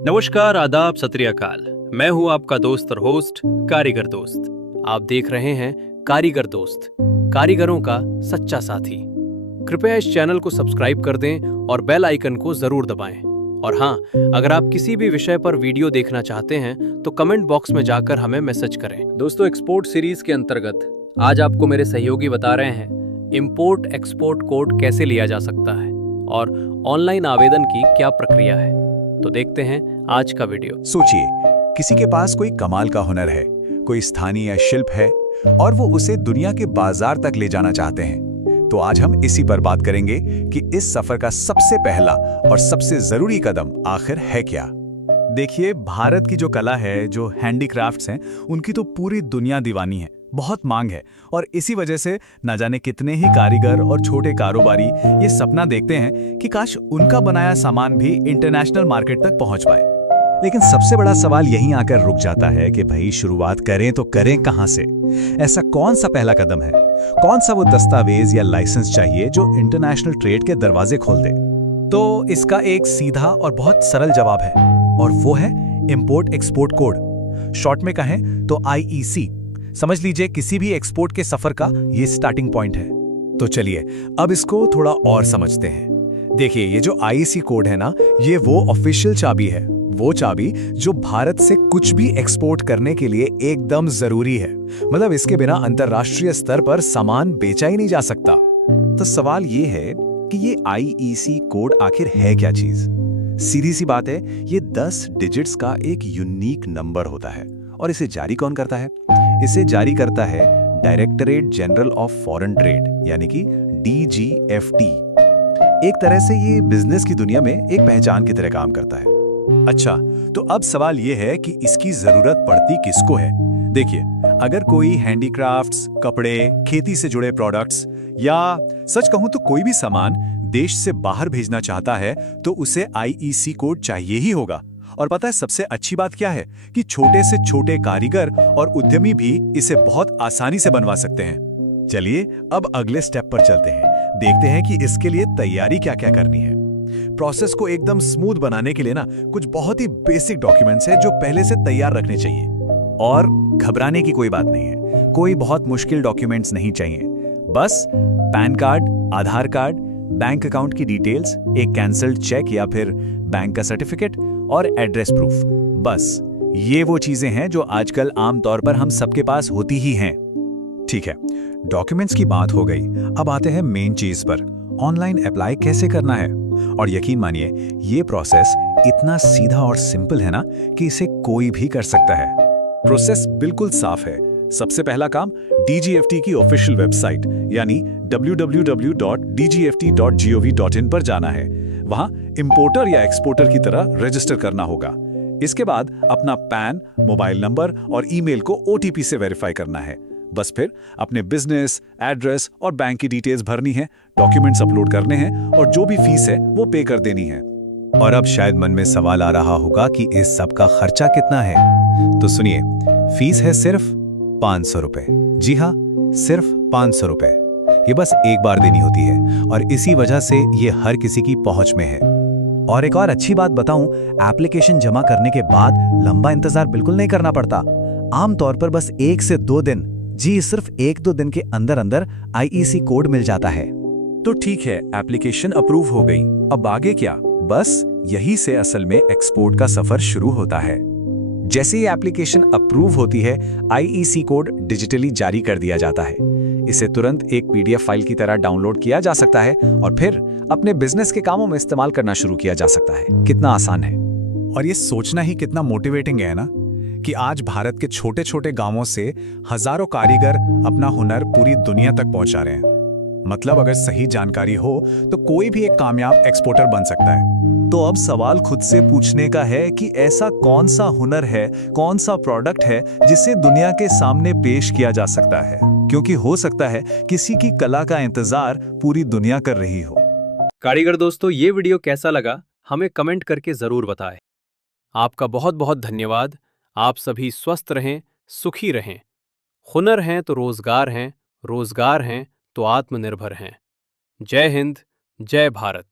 नमस्कार, आदाब, सत श्री अकाल। मैं हूं आपका दोस्त और होस्ट कारीगर दोस्त। आप देख रहे हैं कारीगर दोस्त, कारीगरों का सच्चा साथी। कृपया इस चैनल को सब्सक्राइब कर दें और बेल आइकन को जरूर दबाएं। और हाँ, अगर आप किसी भी विषय पर वीडियो देखना चाहते हैं तो कमेंट बॉक्स में जाकर हमें मैसेज करें। दोस्तों, एक्सपोर्ट सीरीज के अंतर्गत आज आपको मेरे सहयोगी बता रहे हैं इंपोर्ट एक्सपोर्ट कोड कैसे लिया जा सकता है और ऑनलाइन आवेदन की क्या प्रक्रिया है। तो देखते हैं आज का वीडियो। सोचिए, किसी के पास कोई कमाल का हुनर है, कोई स्थानीय शिल्प है और वो उसे दुनिया के बाजार तक ले जाना चाहते हैं। तो आज हम इसी पर बात करेंगे कि इस सफर का सबसे पहला और सबसे जरूरी कदम आखिर है क्या। देखिए, भारत की जो कला है, जो हैंडीक्राफ्ट्स हैं, उनकी तो पूरी दुनिया दीवानी है, बहुत मांग है। और इसी वजह से न जाने कितने ही कारीगर और छोटे कारोबारी ये सपना देखते हैं कि काश उनका बनाया सामान भी इंटरनेशनल मार्केट तक पहुंच पाए। लेकिन सबसे बड़ा सवाल यहीं आकर रुक जाता है कि भाई शुरुआत करें तो करें कहां से। ऐसा कौन सा पहला कदम है, कौन सा वो दस्तावेज या लाइसेंस चाहिए जो इंटरनेशनल ट्रेड के दरवाजे खोल दे। तो इसका एक सीधा और बहुत सरल जवाब है, और वो है इंपोर्ट एक्सपोर्ट कोड। शॉर्ट में कहें तो IEC। समझ लीजिए, किसी भी एक्सपोर्ट के सफर का ये स्टार्टिंग पॉइंट है। तो चलिए अब इसको थोड़ा और समझते हैं। देखिए, ये जो IEC कोड है ना, ये वो ऑफिशियल चाबी है, वो चाबी जो भारत से कुछ भी एक्सपोर्ट करने के लिए एकदम जरूरी है। मतलब इसके बिना अंतरराष्ट्रीय स्तर पर सामान बेचा ही नहीं जा सकता। तो सवाल ये है कि ये IEC कोड आखिर है क्या चीज। सीधी सी बात है, ये 10 डिजिट्स का एक यूनिक नंबर होता है। और इसे जारी कौन करता है? इसे जारी करता है directorate general of foreign trade, यानी कि DGFT। एक तरह से ये बिजनेस की दुनिया में एक पहचान की तरह काम करता है। अच्छा, तो अब सवाल ये है कि इसकी जरूरत पड़ती किसको है। देखिए, अगर कोई हैंडीक्राफ्ट्स, कपड़े, खेती से जुड़े प्रोडक्ट्स या सच कहूं तो कोई भी सामान देश से बाहर भेजना चाहता है तो उसे IEC कोड चाहिए ही होगा। और पता है सबसे अच्छी बात क्या है कि छोटे से छोटे कारीगर और उद्यमी भी इसे बहुत आसानी से बनवा सकते हैं। चलिए अब अगले स्टेप पर चलते हैं, देखते हैं कि इसके लिए तैयारी क्या क्या करनी है। प्रोसेस को एकदम स्मूथ बनाने के लिए ना कुछ बहुत ही बेसिक डॉक्यूमेंट्स हैं जो पहले से तैयार रखने चाहिए। और घबराने की कोई बात नहीं है, कोई बहुत मुश्किल डॉक्यूमेंट्स नहीं चाहिए। बस पैन कार्ड, आधार कार्ड, बैंक अकाउंट की डिटेल्स, एक कैंसल्ड चेक या फिर बैंक का सर्टिफिकेट और एड्रेस प्रूफ। बस ये वो चीजें हैं जो आजकल आमतौर पर हम सबके पास होती ही हैं। ठीक है, डॉक्यूमेंट्स की बात हो गई। अब आते हैं मेन चीज पर, ऑनलाइन अप्लाई कैसे करना है। और यकीन मानिए, ये प्रोसेस इतना सीधा और सिंपल है ना कि इसे कोई भी कर सकता है। प्रोसेस बिल्कुल साफ है। सबसे पहला काम DGFT की ऑफिशियल वेबसाइट यानी www.dgft.gov.in पर जाना है। वहां इंपोर्टर या एक्सपोर्टर की तरह रजिस्टर करना होगा। इसके बाद अपना पैन, मोबाइल नंबर और ईमेल को OTP से वेरीफाई करना है। बस फिर अपने बिजनेस, एड्रेस और बैंक की डिटेल्स भरनी है, डॉक्यूमेंट्स अपलोड करने हैं और जो भी फीस है वो पे कर देनी है। और अब शायद मन में सवाल आ रहा होगा कि इस सब का खर्चा कितना है। तो सुनिए, फीस है सिर्फ 500 रुपए। जी हाँ, सिर्फ 500 रुपए। ये बस एक बार देनी होती है और इसी वजह से ये हर किसी की पहुंच में है। और एक और अच्छी बात बताऊं, एप्लीकेशन जमा करने के बाद लंबा इंतजार बिल्कुल नहीं करना पड़ता। आमतौर पर बस 1 से 2 दिन, जी सिर्फ 1-2 दिन के अंदर अंदर IEC कोड मिल जाता है। तो ठीक है, एप्लीकेशन अप्रूव हो गई। अब आगे क्या? बस यही से असल में एक्सपोर्ट का सफर शुरू होता है। जैसे ही एप्लीकेशन अप्रूव होती है, IEC कोड डिजिटली जारी कर दिया जाता है। इसे तुरंत एक PDF फाइल की तरह डाउनलोड किया जा सकता है और फिर अपने बिजनेस के कामों में इस्तेमाल करना शुरू किया जा सकता है। कितना आसान है। और ये सोचना ही कितना मोटिवेटिंग है ना कि आज भारत के छोटे छोटे गांवों से हजारों कारीगर अपना हुनर पूरी दुनिया तक पहुंचा रहे हैं। मतलब अगर सही जानकारी हो तो कोई भी एक कामयाब एक्सपोर्टर बन सकता है। तो अब सवाल खुद से पूछने का है कि ऐसा कौन सा हुनर है, कौन सा प्रोडक्ट है जिसे दुनिया के सामने पेश किया जा सकता है। क्योंकि हो सकता है किसी की कला का इंतजार पूरी दुनिया कर रही हो। कारीगर दोस्तों, ये वीडियो कैसा लगा हमें कमेंट करके जरूर बताएं। आपका बहुत बहुत धन्यवाद। आप सभी स्वस्थ रहें, सुखी रहें। हुनर हैं तो रोजगार हैं, रोजगार हैं तो आत्मनिर्भर हैं। जय हिंद, जय भारत।